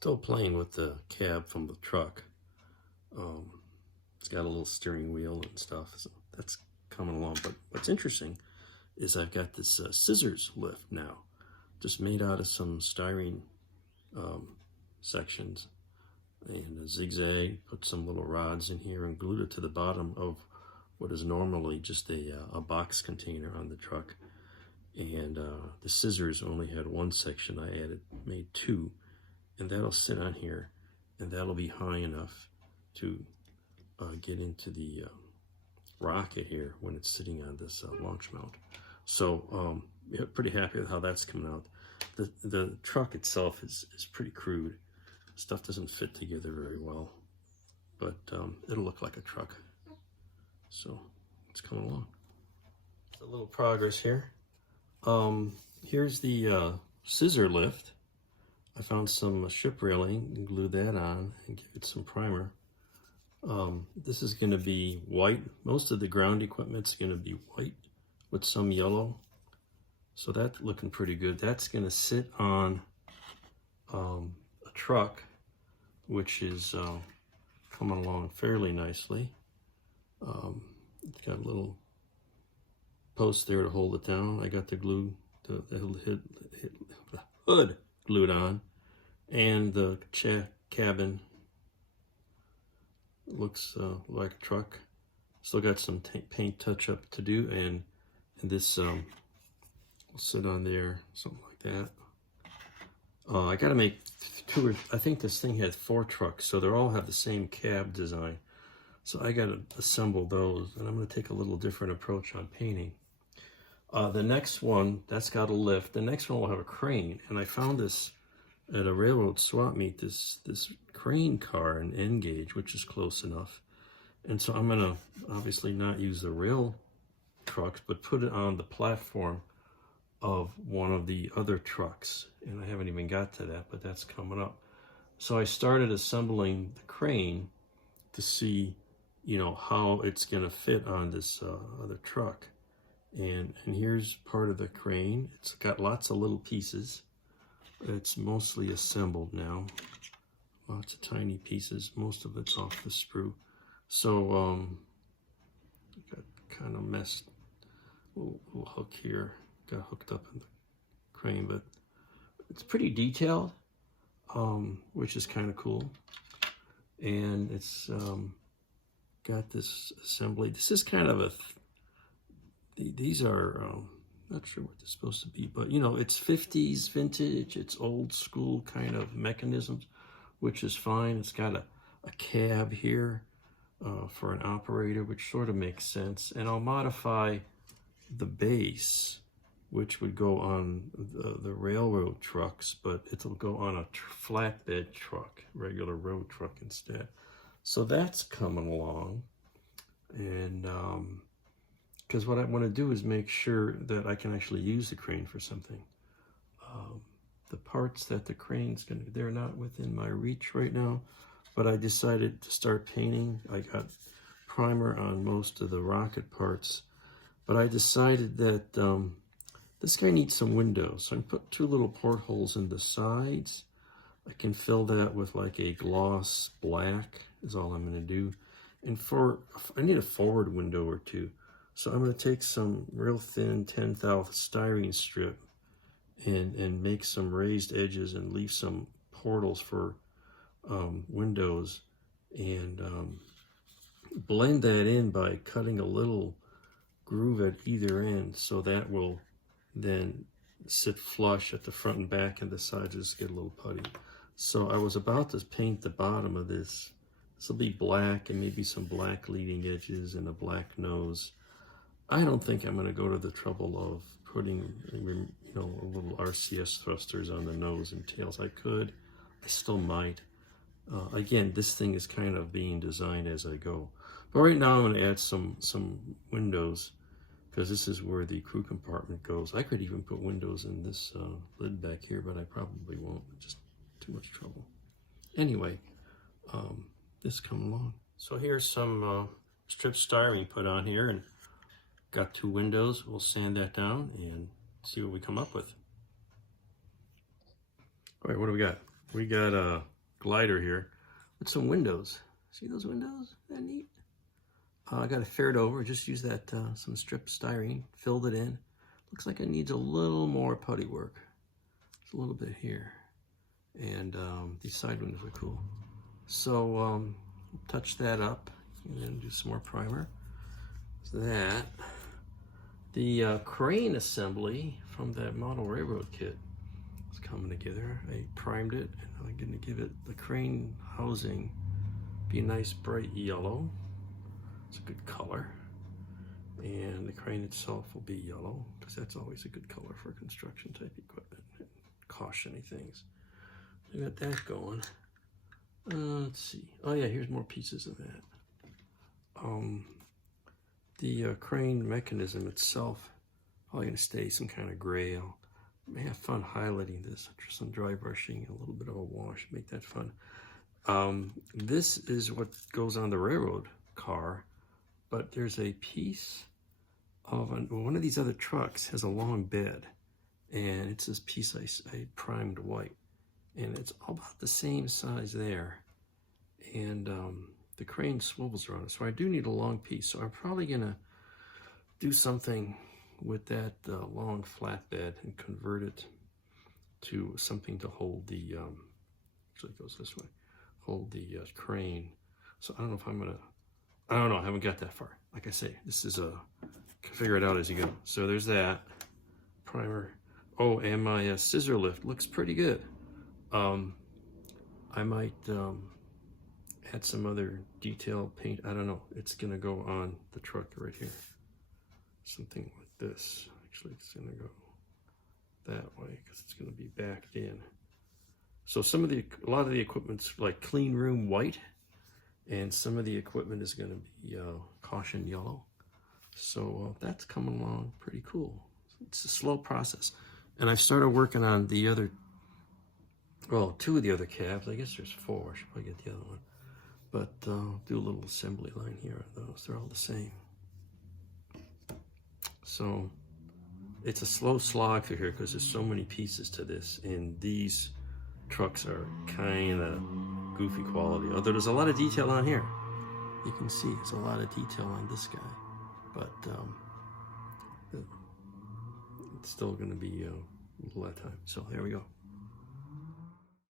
Still playing with the cab from the truck. It's got a little steering wheel and stuff, so that's coming along. But what's interesting is I've got this scissors lift now, just made out of some styrene sections and a zigzag, put some little rods in here and glued it to the bottom of what is normally just a box container on the truck. And the scissors only had one section. I made two, and that'll sit on here, and that'll be high enough to get into the rocket here when it's sitting on this launch mount. So yeah, pretty happy with how that's coming out. The truck itself is pretty crude. Stuff doesn't fit together very well, but it'll look like a truck. So it's coming along. It's a little progress here. Here's the scissor lift. I found some ship railing and glued that on and give it some primer. This is going to be white. Most of the ground equipment's going to be white with some yellow. So that's looking pretty good. That's going to sit on a truck, which is coming along fairly nicely. It's got a little post there to hold it down. I got the hood glued on, and the cabin looks like a truck. Still got some paint touch-up to do, and this will sit on there, something like that. I got to make I think this thing had 4 trucks, so they all have the same cab design. So I got to assemble those, and I'm going to take a little different approach on painting. The next one, that's got a lift. The next one will have a crane, and I found this at a railroad swap meet, this crane car, an N gauge, which is close enough. And so I'm going to obviously not use the rail trucks, but put it on the platform of one of the other trucks. And I haven't even got to that, but that's coming up. So I started assembling the crane to see, you know, how it's going to fit on this other truck. And here's part of the crane. It's got lots of little pieces. It's mostly assembled now. Lots of tiny pieces. Most of it's off the sprue. So got kind of messed. Little hook here got hooked up in the crane, but it's pretty detailed, which is kind of cool. And it's got this assembly. This is kind of these are not sure what they're supposed to be, but you know, it's 50s vintage, it's old school kind of mechanisms, which is fine. It's got a cab here for an operator, which sort of makes sense. And I'll modify the base, which would go on the railroad trucks, but it'll go on a flatbed truck, regular road truck instead. So that's coming along. And because what I want to do is make sure that I can actually use the crane for something. The parts that the crane's gonna, they're not within my reach right now, but I decided to start painting. I got primer on most of the rocket parts, but I decided that this guy needs some windows. So I put 2 little portholes in the sides. I can fill that with like a gloss black is all I'm gonna do. And I need a forward window or 2. So I'm going to take some real thin 10-thou styrene strip and make some raised edges and leave some portals for windows, and blend that in by cutting a little groove at either end, so that will then sit flush at the front and back, and the sides just get a little putty. So I was about to paint the bottom of this. This will be black and maybe some black leading edges and a black nose. I don't think I'm going to go to the trouble of putting, you know, a little RCS thrusters on the nose and tails. I could, I still might. Again, this thing is kind of being designed as I go. But right now I'm going to add some windows, because this is where the crew compartment goes. I could even put windows in this lid back here, but I probably won't. Just too much trouble. Anyway, this come along. So here's some strip styrene put on here, and got 2 windows. We'll sand that down and see what we come up with. All right, what do we got? we got a glider here with some windows. See those windows? Isn't that neat? I got it faired over. Just use that some strip styrene, filled it in. Looks like it needs a little more putty work. Just a little bit here. And these side windows are cool. So touch that up and then do some more primer. So that. The crane assembly from that model railroad kit is coming together. I primed it and I'm going to give it the crane housing be a nice bright yellow. It's a good color. And the crane itself will be yellow because that's always a good color for construction type equipment. Caution-y things. So we got that going. Let's see. Oh yeah, here's more pieces of that. The crane mechanism itself, probably going to stay some kind of gray. I may have fun highlighting this, some dry brushing, a little bit of a wash, make that fun. This is what goes on the railroad car, but there's a piece of one of these other trucks has a long bed, and it's this piece I primed white, and it's about the same size there, and the crane swivels around it, so I do need a long piece. So I'm probably gonna do something with that long flatbed and convert it to something to hold the actually it goes this way, hold the crane. So I don't know if I'm gonna, I don't know, I haven't got that far. Like I say, this is figure it out as you go. So there's that primer. Oh, and my scissor lift looks pretty good. I might add some other detail paint. I don't know. It's gonna go on the truck right here. Something like this. Actually, it's gonna go that way because it's gonna be backed in. So a lot of the equipment's like clean room white, and some of the equipment is gonna be caution yellow. So that's coming along pretty cool. It's a slow process. And I started working on the other, well, 2 of the other cabs. I guess there's 4. I should probably get the other one. But do a little assembly line here on those. They're all the same. So it's a slow slog through here because there's so many pieces to this. And these trucks are kind of goofy quality. Although there's a lot of detail on here. You can see there's a lot of detail on this guy. But it's still going to be a little at a time. So there we go.